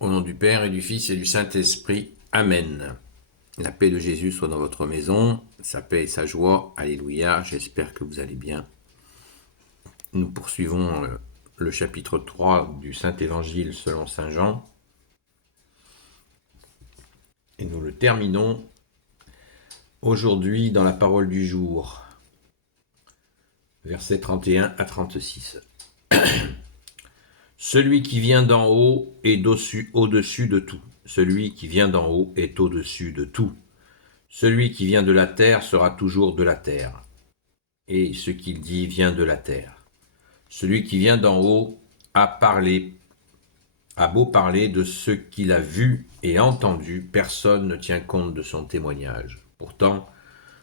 Au nom du Père et du Fils et du Saint-Esprit. Amen. La paix de Jésus soit dans votre maison, sa paix et sa joie. Alléluia, j'espère que vous allez bien. Nous poursuivons le chapitre 3 du Saint-Évangile selon Saint Jean. Et nous le terminons aujourd'hui dans la parole du jour, versets 31 à 36. Celui qui vient d'en haut est au-dessus de tout. Celui qui vient d'en haut est au-dessus de tout. Celui qui vient de la terre sera toujours de la terre. Et ce qu'il dit vient de la terre. Celui qui vient d'en haut a beau parler de ce qu'il a vu et entendu, personne ne tient compte de son témoignage. Pourtant,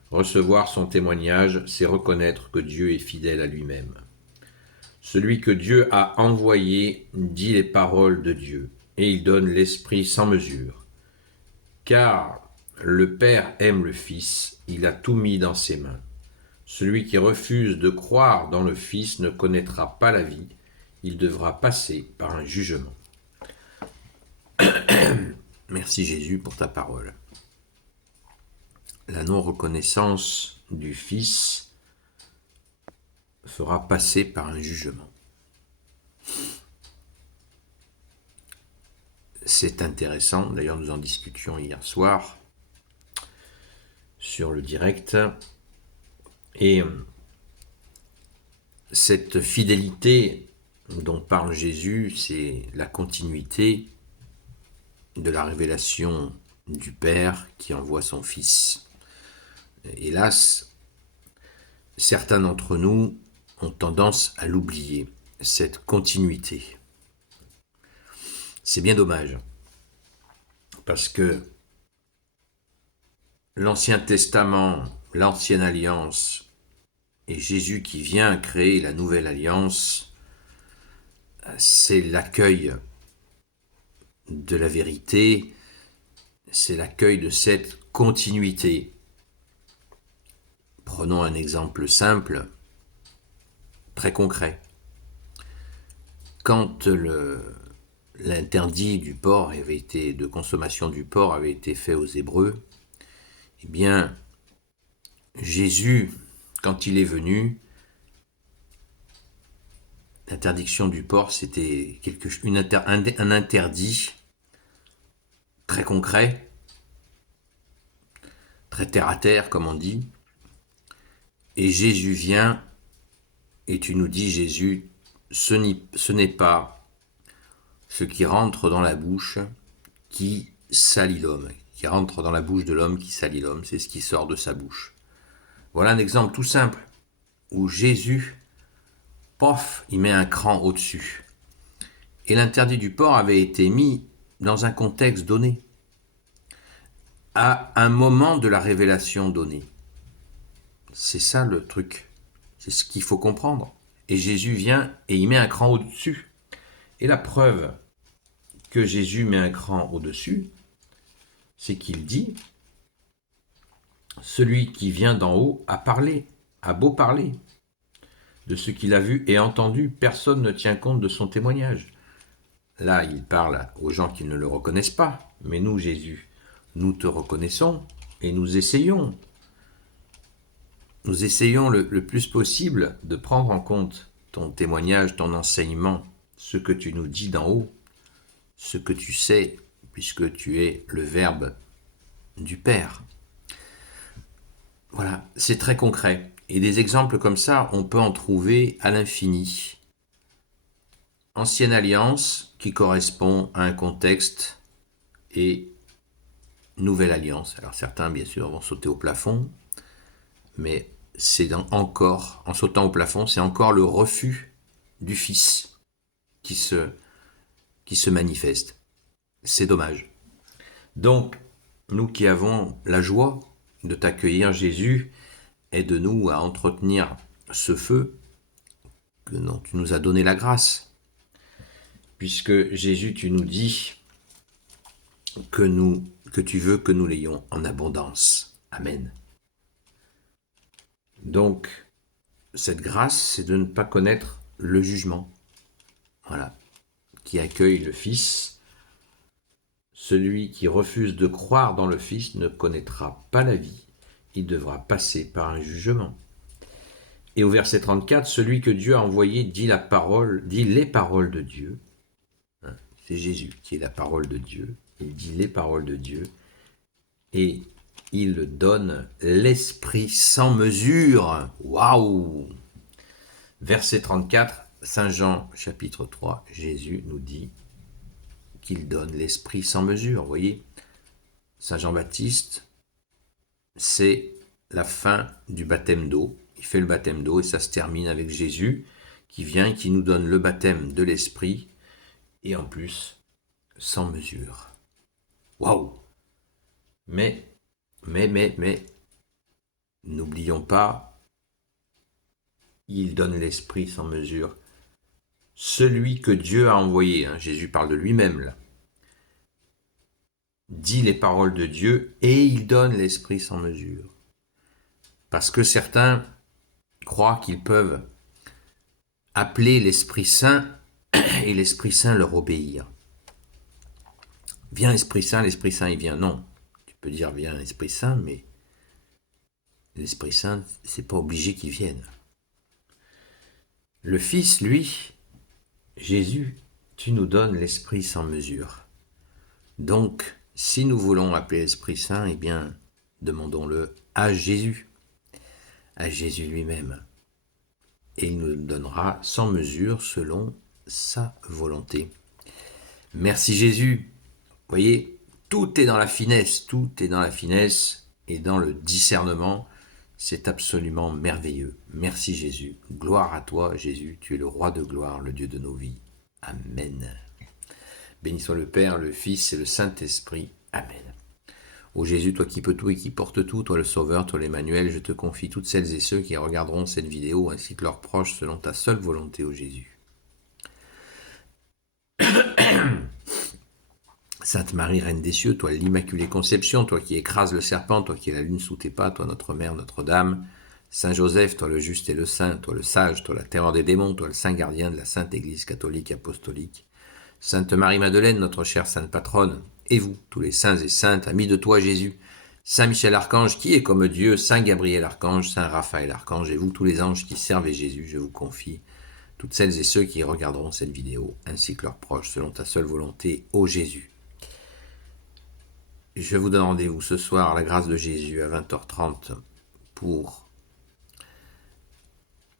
recevoir son témoignage, c'est reconnaître que Dieu est fidèle à lui-même. Celui que Dieu a envoyé dit les paroles de Dieu, et il donne l'Esprit sans mesure. Car le Père aime le Fils, il a tout mis dans ses mains. Celui qui refuse de croire dans le Fils ne connaîtra pas la vie, il devra passer par un jugement. Merci Jésus pour ta parole. La non-reconnaissance du Fils fera passer par un jugement. C'est intéressant, d'ailleurs nous en discutions hier soir sur le direct. Et cette fidélité dont parle Jésus, c'est la continuité de la révélation du Père qui envoie son Fils. Hélas, certains d'entre nous ont tendance à l'oublier, cette continuité. C'est bien dommage, parce que l'Ancien Testament, l'Ancienne Alliance, et Jésus qui vient créer la Nouvelle Alliance, c'est l'accueil de la vérité, c'est l'accueil de cette continuité. Prenons un exemple simple, très concret. Quand l'interdit du porc de consommation du porc avait été fait aux Hébreux, eh bien, Jésus, quand il est venu, l'interdiction du porc, c'était un interdit très concret, très terre à terre, comme on dit. Et Jésus vient, et tu nous dis, Jésus, ce n'est pas ce qui rentre dans la bouche qui salit l'homme, qui rentre dans la bouche de l'homme qui salit l'homme, c'est ce qui sort de sa bouche. Voilà un exemple tout simple, où Jésus, pof, il met un cran au-dessus. Et l'interdit du porc avait été mis dans un contexte donné, à un moment de la révélation donnée. C'est ça le truc, c'est ce qu'il faut comprendre. Et Jésus vient et il met un cran au-dessus. Et la preuve que Jésus met un cran au-dessus, c'est qu'il dit « Celui qui vient d'en haut a parlé, a beau parler. De ce qu'il a vu et entendu, personne ne tient compte de son témoignage. » Là, il parle aux gens qui ne le reconnaissent pas. Mais nous, Jésus, nous te reconnaissons et nous essayons le plus possible de prendre en compte ton témoignage, ton enseignement, ce que tu nous dis d'en haut, ce que tu sais, puisque tu es le Verbe du Père. Voilà, c'est très concret. Et des exemples comme ça, on peut en trouver à l'infini. Ancienne Alliance, qui correspond à un contexte, et Nouvelle Alliance. Alors certains, bien sûr, vont sauter au plafond, mais en sautant au plafond, c'est encore le refus du Fils qui se manifeste. C'est dommage. Donc, nous qui avons la joie de t'accueillir, Jésus, aide-nous à entretenir ce feu dont tu nous as donné la grâce. Puisque Jésus, tu nous dis que tu veux que nous l'ayons en abondance. Amen. Donc, cette grâce, c'est de ne pas connaître le jugement. Voilà. Qui accueille le Fils Celui qui refuse de croire dans le Fils ne connaîtra pas la vie. Il devra passer par un jugement. Et au verset 34, celui que Dieu a envoyé dit les paroles de Dieu. C'est Jésus qui est la parole de Dieu. Il dit les paroles de Dieu. Et il donne l'Esprit sans mesure. Waouh! Verset 34, Saint Jean chapitre 3, Jésus nous dit qu'il donne l'Esprit sans mesure. Vous voyez, Saint Jean-Baptiste, c'est la fin du baptême d'eau. Il fait le baptême d'eau et ça se termine avec Jésus qui vient et qui nous donne le baptême de l'Esprit et en plus, sans mesure. Waouh! Mais, n'oublions pas, il donne l'Esprit sans mesure. Celui que Dieu a envoyé, Jésus parle de lui-même là, dit les paroles de Dieu et il donne l'Esprit sans mesure. Parce que certains croient qu'ils peuvent appeler l'Esprit Saint et l'Esprit Saint leur obéir. Viens l'Esprit Saint il vient. Non, tu peux dire viens l'Esprit Saint, mais l'Esprit Saint, c'est pas obligé qu'il vienne. Le Fils, lui, Jésus, tu nous donnes l'Esprit sans mesure. Donc, si nous voulons appeler l'Esprit Saint, eh bien, demandons-le à Jésus lui-même. Et il nous le donnera sans mesure selon sa volonté. Merci Jésus. Vous voyez, tout est dans la finesse, et dans le discernement. C'est absolument merveilleux. Merci Jésus. Gloire à toi Jésus, tu es le roi de gloire, le Dieu de nos vies. Amen. Béni soit le Père, le Fils et le Saint-Esprit. Amen. Ô Jésus, toi qui peux tout et qui portes tout, toi le Sauveur, toi l'Emmanuel, je te confie toutes celles et ceux qui regarderont cette vidéo ainsi que leurs proches selon ta seule volonté, ô Jésus. Sainte Marie, Reine des cieux, toi l'Immaculée Conception, toi qui écrases le serpent, toi qui es la lune sous tes pas, toi notre Mère, Notre-Dame. Saint Joseph, toi le juste et le saint, toi le sage, toi la terreur des démons, toi le saint gardien de la Sainte Église catholique apostolique. Sainte Marie-Madeleine, notre chère Sainte Patronne, et vous, tous les saints et saintes, amis de toi Jésus, Saint Michel Archange, qui est comme Dieu, Saint Gabriel Archange, Saint Raphaël Archange, et vous, tous les anges qui servent Jésus, je vous confie toutes celles et ceux qui regarderont cette vidéo, ainsi que leurs proches, selon ta seule volonté, ô Jésus. Je vous donne rendez-vous ce soir à la grâce de Jésus à 20h30 pour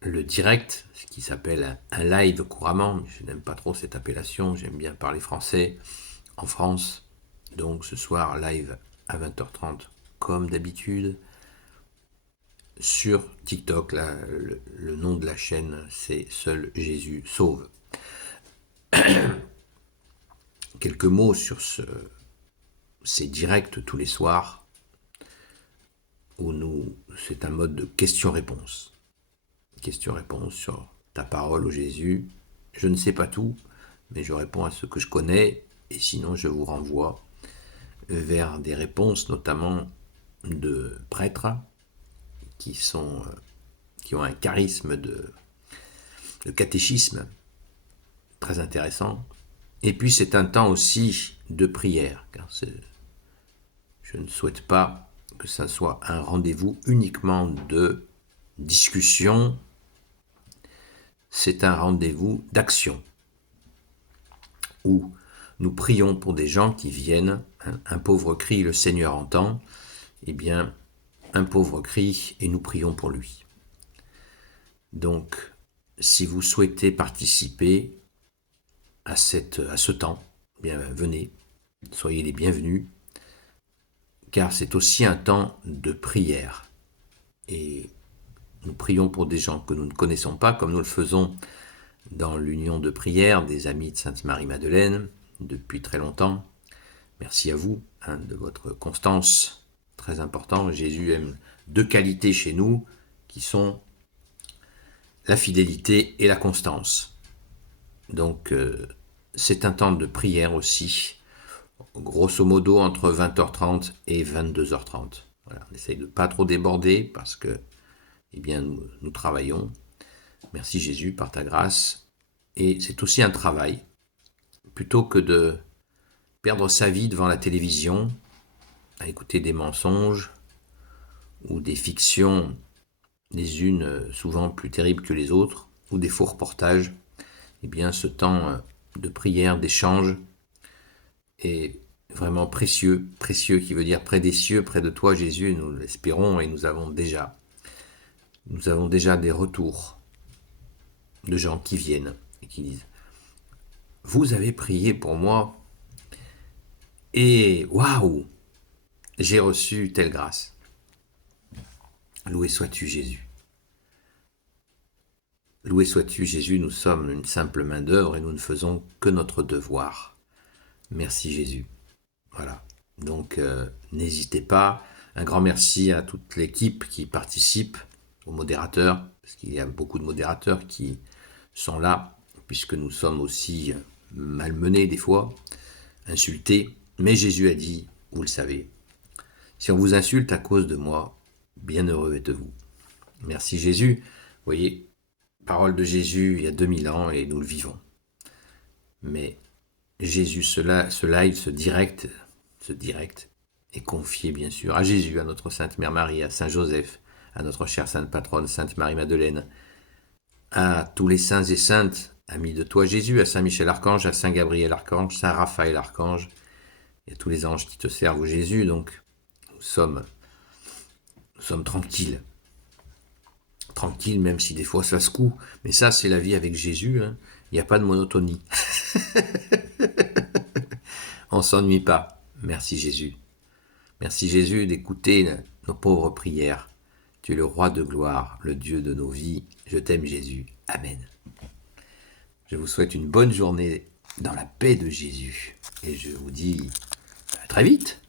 le direct, ce qui s'appelle un live couramment, mais je n'aime pas trop cette appellation, j'aime bien parler français en France. Donc ce soir, live à 20h30 comme d'habitude. Sur TikTok, là, le nom de la chaîne, c'est Seul Jésus Sauve. Quelques mots sur ces directs tous les soirs, où c'est un mode de question-réponse. Question-réponse sur ta parole au Jésus. Je ne sais pas tout, mais je réponds à ce que je connais, et sinon je vous renvoie vers des réponses, notamment de prêtres, qui ont un charisme de catéchisme très intéressant. Et puis c'est un temps aussi de prière, car je ne souhaite pas que ça soit un rendez-vous uniquement de discussion, c'est un rendez-vous d'action, où nous prions pour des gens qui viennent, un pauvre crie, le Seigneur entend, eh bien, un pauvre crie et nous prions pour lui. Donc, si vous souhaitez participer à ce temps, eh bien, venez, soyez les bienvenus, car c'est aussi un temps de prière. Et nous prions pour des gens que nous ne connaissons pas, comme nous le faisons dans l'union de prière des amis de Sainte Marie-Madeleine depuis très longtemps. Merci à vous de votre constance, très important. Jésus aime deux qualités chez nous qui sont la fidélité et la constance. Donc c'est un temps de prière aussi, grosso modo entre 20h30 et 22h30. Voilà, on essaye de ne pas trop déborder parce que eh bien, nous travaillons. Merci Jésus par ta grâce. Et c'est aussi un travail. Plutôt que perdre sa vie devant la télévision, à écouter des mensonges ou des fictions, les unes souvent plus terribles que les autres, ou des faux reportages, eh bien ce temps de prière, d'échange est vraiment précieux, précieux qui veut dire près des cieux, près de toi Jésus, nous l'espérons et nous avons déjà des retours de gens qui viennent et qui disent « Vous avez prié pour moi et waouh, j'ai reçu telle grâce. » Loué sois-tu Jésus. Loué sois-tu Jésus, nous sommes une simple main d'œuvre et nous ne faisons que notre devoir. Merci Jésus. Voilà. Donc n'hésitez pas. Un grand merci à toute l'équipe qui participe, aux modérateurs, parce qu'il y a beaucoup de modérateurs qui sont là, puisque nous sommes aussi malmenés des fois, insultés. Mais Jésus a dit, vous le savez, si on vous insulte à cause de moi, bienheureux êtes-vous. Merci Jésus. Vous voyez, parole de Jésus il y a 2000 ans et nous le vivons. Mais Jésus, ce live, ce direct est confié bien sûr à Jésus, à notre Sainte Mère Marie, à Saint Joseph, à notre chère Sainte Patronne, Sainte Marie-Madeleine, à tous les saints et saintes, amis de toi Jésus, à Saint Michel Archange, à Saint Gabriel Archange, Saint Raphaël Archange, et à tous les anges qui te servent, Jésus. Donc nous sommes tranquilles. Tranquilles, même si des fois ça secoue. Mais ça, c'est la vie avec Jésus. Hein. Il n'y a pas de monotonie. On ne s'ennuie pas. Merci Jésus. Merci Jésus d'écouter nos pauvres prières. Tu es le roi de gloire, le Dieu de nos vies. Je t'aime Jésus. Amen. Je vous souhaite une bonne journée dans la paix de Jésus. Et je vous dis à très vite.